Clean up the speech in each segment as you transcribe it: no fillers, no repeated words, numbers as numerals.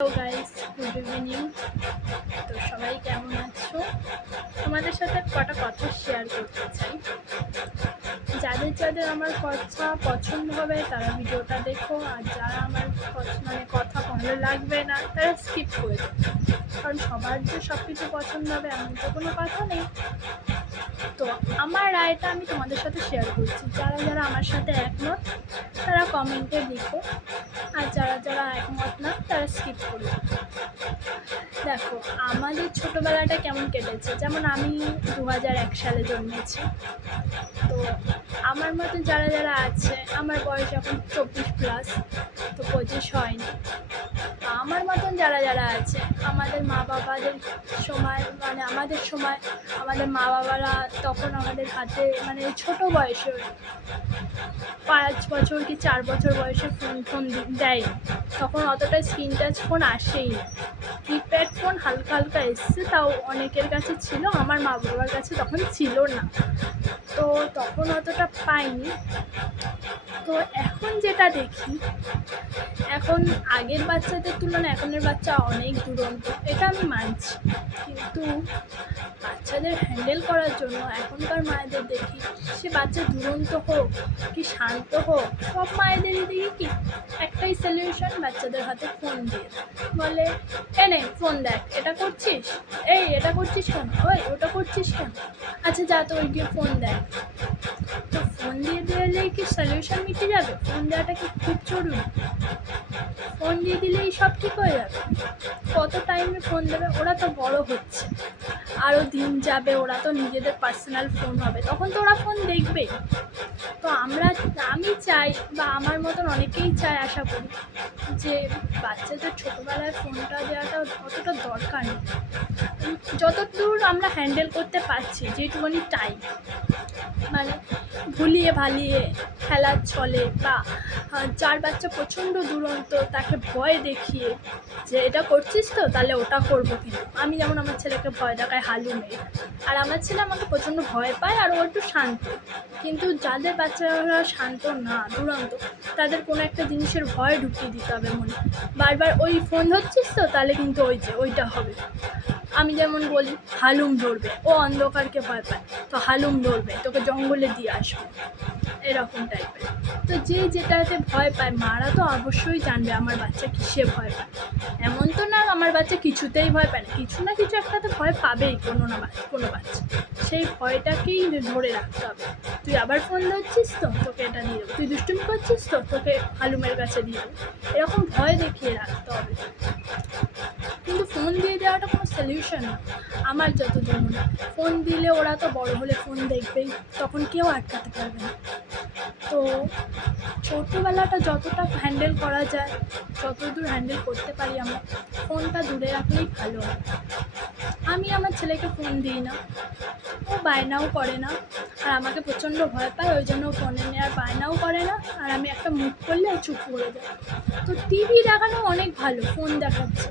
Hello guys, good evening. তো সবাই কেমন আছো? তোমাদের সাথে কটা কথা শেয়ার করতে চাই। যাদের যাদের আমার কথা পছন্দ হবে তারা ভিডিওটা দেখো, আর যারা আমার কথা ভালো লাগবে না তারা স্কিপ করে দেবে। কারণ সবার যে সব কিছু পছন্দ হবে এমন তো কোনো কথা নেই। তো আমার রায়টা আমি তোমাদের সাথে শেয়ার করছি। যারা যারা আমার সাথে একমত তারা কমেন্টে লিখো, আর যারা যারা একমত না তারা স্কিপ করে দেবে। দেখো, আমাদের ছোটোবেলাটা কেমন কেটেছে। যেমন আমি 2001 সালে জন্মেছি। তো আমার মতো যারা যারা আছে, আমার বয়স এখন 24+, তো 25 হয়নি। আমার মতন যারা যারা আছে, আমাদের মা বাবাদের সময় আমাদের সময় আমাদের মা বাবারা তখন আমাদের হাতে ছোটো বয়সে 5 বছর কি 4 বছর বয়সে ফোন দেয়। তখন অতটা স্ক্রিন টাচ ফোন আসেই না, কিপ্যাড ফোন হালকা হালকা এসছে, তাও অনেকের কাছে ছিল, আমার মা বাবার কাছে তখন ছিল না, তো তখন অতটা পাইনি। তো এখন যেটা দেখি, এখন আগের বাচ্চাদের তুলনায় এখনের বাচ্চা অনেক দুরন্ত, এটা আমি মানছি। কিন্তু বাচ্চাদের হ্যান্ডেল করার জন্য এখনকার মায়েদের দেখি, সে বাচ্চা দুরন্ত হোক কি শান্ত হোক, সব মায়েদেরই দেখি কি একটাই সলিউশন, বাচ্চাদের হাতে ফোন দিয়ে বলে, নে ফোন দেখ, এটা করছিস, এটা করছিস কেন, ওটা করছিস কেন, আচ্ছা যা তো ওই গিয়ে ফোন দেখ। তো ফোন দিয়ে দিলেই কি সলিউশন মিটে যাবে? ফোন দেওয়াটা কি খুব জরুরি? ফোন দিয়ে দিলেই সব ঠিক হয়ে যাবে? কত টাইমে ফোন দেবে? ওরা তো বড় হচ্ছে, আরও দিন যাবে, ওরা তো নিজেদের পার্সোনাল ফোন হবে, তখন তো ওরা ফোন দেখবেই। তো আমি চাই, বা আমার মতন অনেকেই চায়, আশা করি যে বাচ্চাদের ছোটোবেলায় ফোনটা দেওয়াটা অতটা দরকার নেই। যতদূর আমরা হ্যান্ডেল করতে পারছি, যেটুকুনি টাইম ভুলিয়ে ভালিয়ে খেলার ছলে, বা যার বাচ্চা প্রচণ্ড দুরন্ত তাকে ভয় দেখিয়ে যে এটা করছিস তো তাহলে ওটা করবো কিনা। আমি যেমন আমার ছেলেকে ভয় দেখাই হালুমে, আর আমার ছেলে আমাকে প্রচণ্ড ভয় পায়, আর ও একটু শান্ত। কিন্তু যাদের বাচ্চারা শান্ত না, দুরন্ত, তাদের কোনো একটা জিনিসের ভয় ঢুকিয়ে দিতে হবে মনে। বারবার ওই ফোন ধরছিস তো তাহলে কিন্তু ওইটা হবে। আমি যেমন বলি হালুম ধরবে, ও অন্ধকারকে ভয় পায়, তো হালুম ধরবে, তোকে জঙ্গলে দিয়ে আসবে, এরকম টাইপের। তো যে যেটাতে ভয় পায়, মারা তো অবশ্যই জানবে আমার বাচ্চা কিসে ভয় পায়। এমন তো না আমার বাচ্চা কিছুতেই ভয় পায় না, কিছু না কিছু একটাতে ভয় পাবেই কোনো বাচ্চা। সেই ভয়টাকেই ধরে রাখতে হবে। তুই আবার ফোন ধরছিস তো তোকে এটা দিয়ে দেবো, তুই দুষ্টুমি করছিস তো তোকে হালুমের কাছে দিয়ে দেবো, এরকম ভয় দেখিয়ে রাখতে হবে। কিন্তু ফোন দিয়ে দেওয়াটা কোনো সলিউশন না আমার যতদূর মনে হয়। ফোন দিলে ওরা তো বড় হলে ফোন দেখবেই, তখন কেউ আটকাতে পারবে না। তো ছোটোবেলাটা যতটা হ্যান্ডেল করা যায়, যতদূর হ্যান্ডেল করতে পারি আমরা, ফোনটা দূরে রাখলেই ভালো হয়। আমি আমার ছেলেকে ফোন দিই না, ও বায়নাও করে না, আর আমাকে প্রচণ্ড ভয় পায়, ওই জন্য ফোনে নেওয়ার বায়নাও করে না, আর আমি একটা মুখ করলে চুপ করে যায়। তো টিভি দেখানো অনেক ভালো, ফোন দেখাচ্ছে,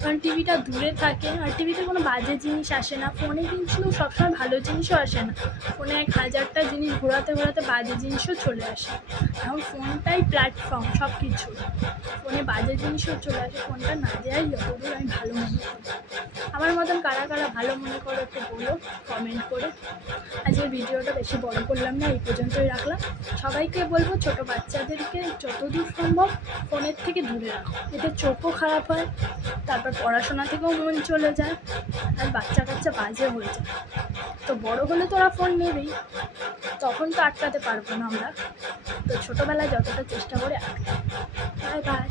কারণ টিভিটা দূরে থাকে, আর টিভিতে কোনো বাজে জিনিস আসে না। ফোনে কিন্তু সবসময় ভালো জিনিসও আসে না, ফোনে 1000টা জিনিস ঘোরাতে ঘোরাতে বাজে জিনিসও চলে আসে। এখন ফোনটাই প্ল্যাটফর্ম সব কিছু, ফোনে বাজে জিনিসও চলে আসে, ফোনটা না দেওয়াই যতদূর আমি ভালো মনে করি। আমার মতন কারা কারা ভালো মনে করো একটু বলো কমেন্ট করে। আজকের ভিডিওটা বেশি বড় করলাম না, এই পর্যন্তই রাখলাম। সবাইকে বলবো ছোটো বাচ্চাদেরকে যতদূর সম্ভব ফোনের থেকে দূরে রাখো, এতে চোখও খারাপ হয়, তারপর পড়াশোনা থেকেও মন চলে যায়, আর বাচ্চা কাচ্চা বাজে হয়ে যায়। তো বড় হলে তো ওরা ফোন নেবেই, তখন তো আটকাতে পারবো না আমরা। তো ছোটোবেলায় যতটা চেষ্টা করে আটকাই। Bye by.